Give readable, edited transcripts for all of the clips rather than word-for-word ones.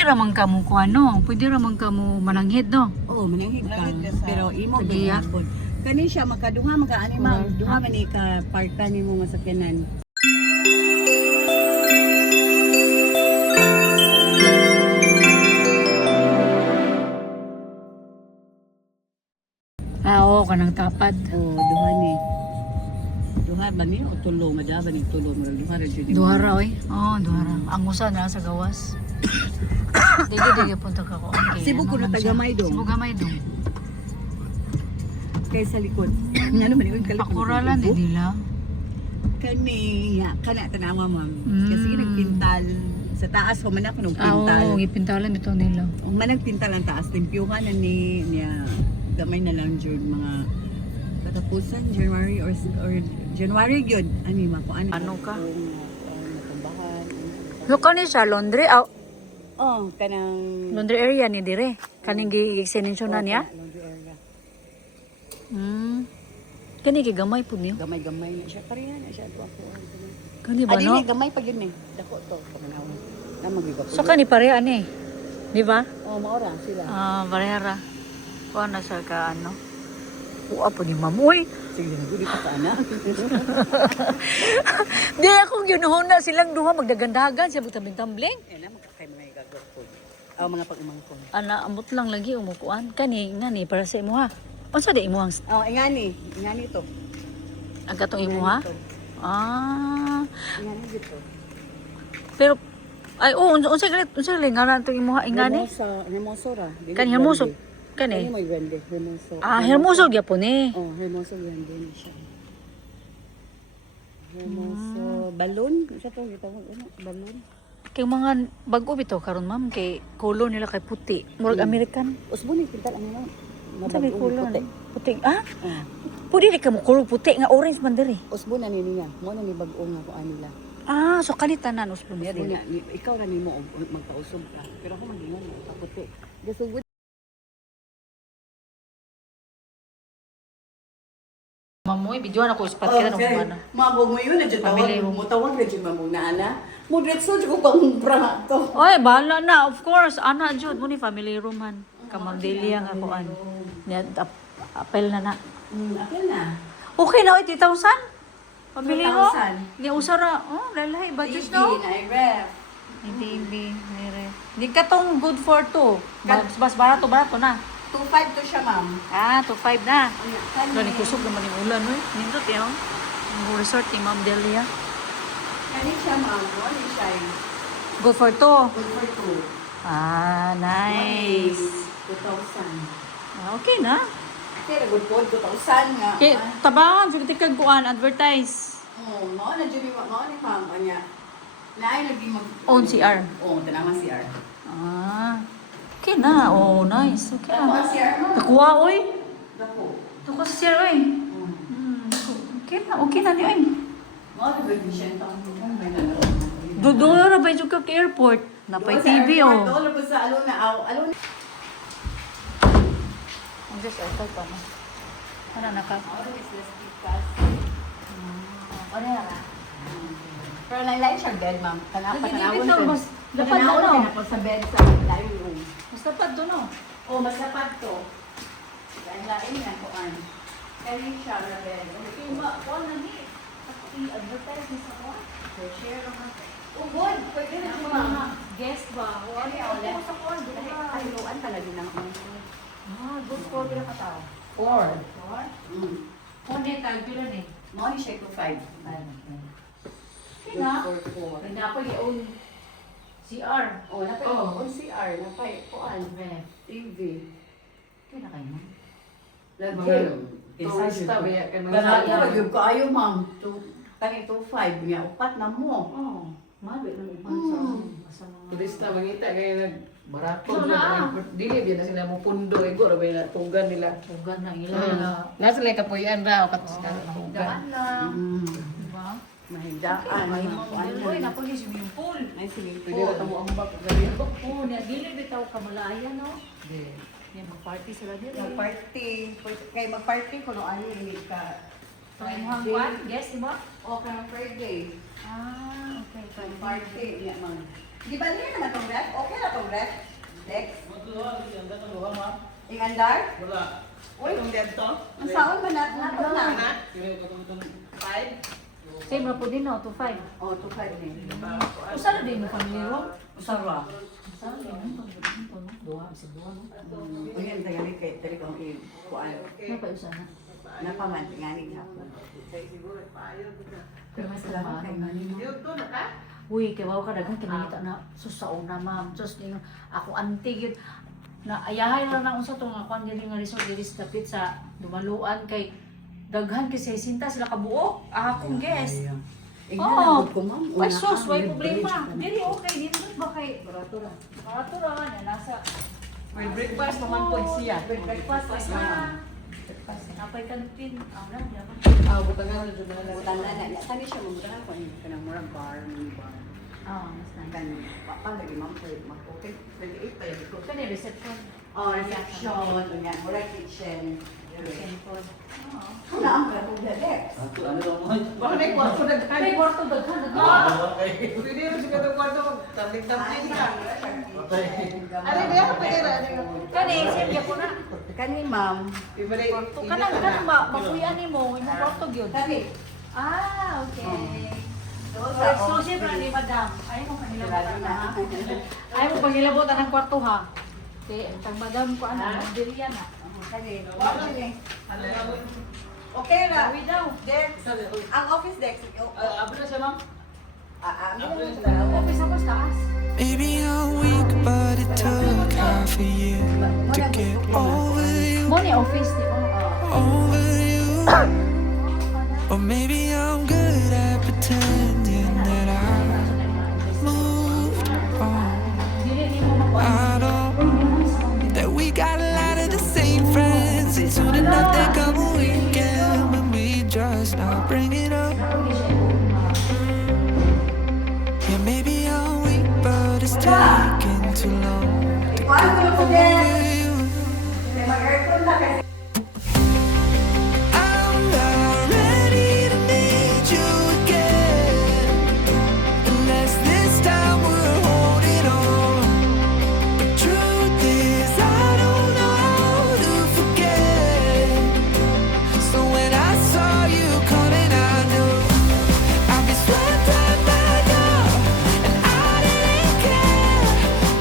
Ramang ka mo ko ano, pwede ramang ka mo mananghid no. Oo, mananghid ka. Mananghid ka sa- Pero imo Tagiya. gihapon. Kani siya makaduha makaani ma'am. Duha man ni ka parta nimo nga sakyanan. Oo, kanang tapad. Oo, duha ni. Duha ba ni o tulo madaba ni tulo murag duha ra jud. Duhara oy. Oo, duhara. Ang usa na sa gawas. Digi punta ka ko. Okay, Cebu ano kuno man siya? tagamay dong. Cebu gamay dong. Kay sa likod. Ngano man yung kalikod. Pakuralan eh dila. Kani ya kana tanawa ma'am. Mm. Kasi nagpintal sa taas ko man ako nagpintal. Oo, ipintalan bitaw nila. Ang managpintal ang taas, timpyuhan na niya gamay na lang jud mga katapusan January or January gyud ani mako ani Ano ka? natumbahan. Yo kani sa laundry. Oh, kanang Laundry area ni dire. Kaning gi-extension na niya. laundry area. Kani gigamay pud niyo. Gamay-gamay na siya. Pareha na siya to ako. Kani ba Adi no? ni gamay pa yun eh. Dako to kamanaw. Na magigapo. So kani pareha ani. Di ba? Oh, maora sila. Barera. Kuha na sa ka ano. Uwa po ni mamoy. Sige, gudi pa ka na. Di akong ginuhuna silang duha magdagandagan siya magtambling-tambling. Eh na makakay mga igagawon. Mga pag-umangkon. Ana ambot lang lagi umukuan. Kani ngani para sa imo ha. Unsa di imo ang Oh, ingani to. agatong imo ha? Ingani dito. Pero ay unsa gali ngaran tong imo ha ingani? Hermoso ra. Kani hermoso. Kani Kani. mo grande, hermoso. Hermoso gyapon eh. Oh, hermoso grande na siya. Hermoso balloon, siya to gitawag ano, balloon. Kay mga bag-o bitaw karon ma'am kay color nila kay puti. Murag American. Usbo ni pintal ang ano. Sabi color. puti. Puti. Ah? Oh. Pwede di ka mo color puti nga orange man diri. Usbo na ni niya. Mo na ni bag-o nga ko anila. So kanitanan usbon niya Usbo dili. na ikaw ra nimo magpausog ka. Pero ako magingon ka puti. Gasugod Mamoy, videoan ako ispat kita nung kumana. Mabog mo yun, nandiyan Pabili tawag mo. mo. Tawag na dyan mo na, ana. Mo diretso dyan ko pang bra to. Oy, bahala na. Of course, ana jud mo ni family room man. Kamang Delia nga kuan. Niya apel na na. Apil na. Okay na oy 2,000. Family room. 2,000. Ni usara. Lalay budget TV, no. na ref. Ni TV, mere. Di ka tong good for two. Mas barato na. 2.5 to siya, ma'am. 2,500 na. Kani. Ni kusog naman yung ulan oy. Nindot yaw. Ang resort ni Ma'am Delia. Kani siya, ma'am. Ano siya? Good for two. Good for 2. Nice. 2,000. Okay na. Kaya good for 2,000 nga. Okay, tabangan, sige tikag kuan, advertise. Mao na dyan mao ni ma'am. Anya. Naay lagi mag... Own CR. Oo, tanaman CR. Okay na. Oh, nice. Okay Ako ang na. CR, ma'am. Nakuha, oy. Dako. Ito ko sa CR, oy. Okay na niyo, oy. Mao na good siya. May nalaro. Doon na ba yung ka airport? Napay TV, oh. Doon po sa Alona. Alona. Ang just, ito pa na. Ano, naka? Ano na ka? Pero lain siya bed, ma'am. Patanawon Ito, mas lapad na, no? Patanawon sa bed sa living room. Mas lapad doon, no? Oh, mas lapad to. Lain yan po an. Kaya siya na bed. Okay, kuha na ni. I-advertise ni sa kuha. Share naman. Oh, good. Pwede na Ako yung na. mga guest ba? Ano Ano yung sa kuha? Ay, luan talaga na ako. Good for bila ka tao. 4. Four? Mm. Kung hindi, pila ni. Mo ni siya to 5. Okay na. For 4. Hindi ako i-own CR. Oh, napay on CR, napay kuan. Ref. TV. Okay na kayo, ma'am. Lagi. Isasta ba yan? Ganaan yung kaayo, ma'am. Kani 2.5 niya, upat na mo. Oo. Mabi lang ipan sa mga... Turista mangita kaya barato. So, na. Dili biya na sila mo pundo. Ego ra ba yung tugan nila. Tugan na ila. Nasa lang kapuyan raw. Katus ka tugan. Daan lang. Diba? Mahigdaan. Ay, Uy, napo ni swimming pool. Ay, sige. Pwede na tamo ang bak. Gabi ang bak. Oo, niya dili bitaw kamalaya, no? Di. Niya mag-party sila dili. Mag-party. Kaya mag-party ko no ano yung ka. Pangimhang kwan? Yes, di ba? O, ka ng Friday. Okay. Mag-party. Niya, mag. Di ba niya naman tong ref? Okay na tong ref? Dex? Ingandar? Uy, kung dito. Ang saon man na? Same ra po din no, 2.5. Oh, 2.5 ni. Usa na din yung family room. Usara. Usa na din no. Duha, bisag duha no. Uyan, tagali kay tali kong kuan. Ano pa usa na? Napaman, ngani hapon. Pero mas Salamat kay ngani mo. Uy, kay wow ka daghang kinangita na susaon na ma'am. Sus din ako auntie gyud na ayahay na lang unsa tong akuan diri nga resort diri sa dapit sa Dumaluan kay daghan kay 60 sila kabuok. Akong guest. Ingnan ko ma'am. Ay sus, way problema. Diri okay dito ba kay barato ra. Barato ra nga nasa May breakfast naman po siya. breakfast na. Breakfast na pay kantin. Ang lang yaman. Butangan na dyan na Butan na. Kani siya mabutan ko ni kanang murag bar ni bar. Ah, mas nice. Kan papa lagi ma'am ko okay. 28 tayo dito. Kani reception. Oh, reception, unya, murag kitchen. Cellphone. Na ang ko Dex. Baka na yung kwarto na Ay, dahil. kwarto daghan daghan. Pwede rin siya itong kwarto. Tabling-tabling ka. Ano ba yan? Pwede na. Kani siya ko na. Kani ma'am. Kwarto kanang makuyan nimo, imong kwarto gyud. Kani. Ah, okay. So, So, exclusive ra ni madam. Ay mo pangilabotan na. Ay mo pangilabotan ang kwarto ha. Okay, tag madam ko ano, diri yan ha. Kani. Okay ra. Dawi daw. Dex. Ang office Dex. Abo na siya, ma'am. Office ako sa taas. Maybe I'm weak, but it took half a year to get over you, Mo ni office di ba? over you. Or maybe I'm good at pretending that I moved on. Dili nimo makuan. I know that we got a lot of the same friends, and soon enough there come a weekend when we just not bring it up. Yeah, maybe I'm weak, but it's taking too long to get over you. I'm not ready to need you again, unless this time we're holding on. The truth is, I don't know how to forget. So when I saw you coming, I knew I'd be swept right back up, and I didn't care.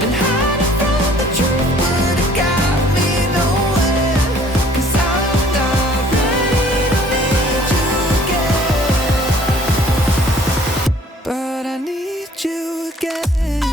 Been hiding from the truth, but it got me nowhere. 'Cause I'm not ready to meet you again, but I need you again.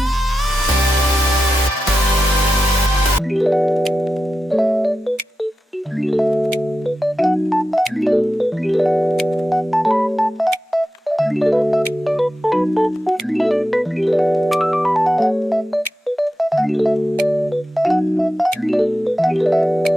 Thank you.